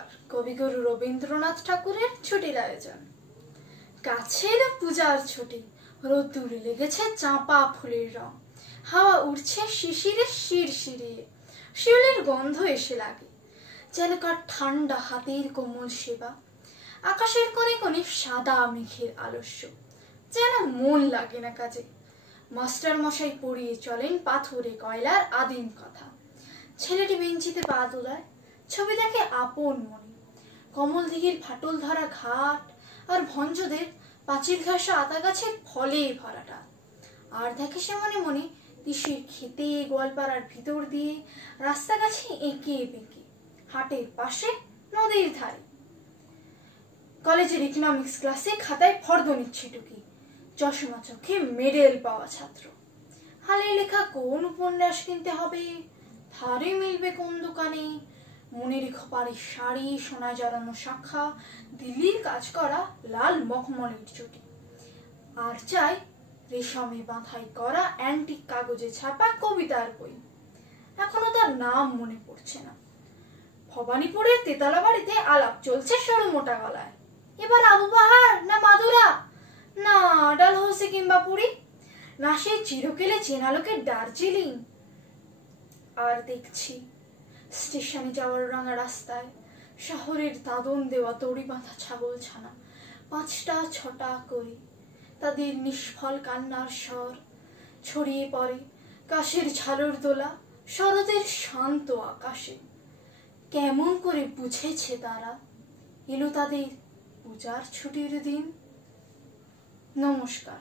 নমস্কার। কবিগুরু রবীন্দ্রনাথ ঠাকুরের ছুটির আয়োজন। কাছে এলো পূজার ছুটি, রোদ্দুর লেগেছে চাঁপা ফুলের রং, হাওয়া উঠছে শিশিরে শিরশিরিয়ে, শিউলির গন্ধ এসে লাগে যেন কার ঠান্ডা হাতের কোমল সেবা। আকাশের কোণে কোণে সাদা মেঘের আলস্য, যেন মন লাগে না কাজে। মাস্টার মশাই পড়িয়ে চলেন পাথরে কয়লার আদিম কথা। ছেলেটি বেঞ্চিতে পা তোলায়, ছবি দেখে আপন মনে কমল দিঘির ফাটল ধরা ঘাট আর ভঞ্জদের পাঁচিল ঘাসা আতা গাছের ফলে ভরাটা। আর দেখে সে মনে মনে তিসির খেতে গোয়ালপাড়ার ভিতর দিয়ে রাস্তা গাছে এঁকে বেঁকে, হাটের পাশে নদীর ধারে। কলেজের ইকোনমিক্স ক্লাসে খাতায় ফর্দ নিচ্ছে টুকি, চশমা চোখে মেডেল পাওয়া ছাত্র। হালে লেখা কোন উপন্যাস কিনতে হবে, ধারে মিলবে কোন দোকানে, মনের খোপারে শাড়ি, সোনা জড়ানো শাখা, দিল্লির কাজ করা লাল মখমলের চটি। আর চাই রেশমে বাঁধাই করা অ্যান্টিক কাগজে ছাপা কবিতার বই। এখনো তার নাম মনে পড়ছে না। ভবানীপুরের তেতলা বাড়িতে আলাপ চলছে সরু মোটা গলায়। এবার আবু পাহাড় না মাদুরা, না ডালহৌসি কিংবা পুরী, না সেই চিরকেলে চেনালোকের দার্জিলিং। আর দেখছি স্টেশনে যাওয়ার রাঙা রাস্তায় শহরের দাদন দেওয়া দড়ি বাঁধা ছাগল ছানা 5টা 6টা করে, তাদের নিষ্ফল কান্নার স্বর ছড়িয়ে পড়ে কাশের ঝালর দোলা শরতের শান্ত আকাশে। কেমন করে বুঝেছে তারা এলো তাদের পূজার ছুটির দিন। নমস্কার।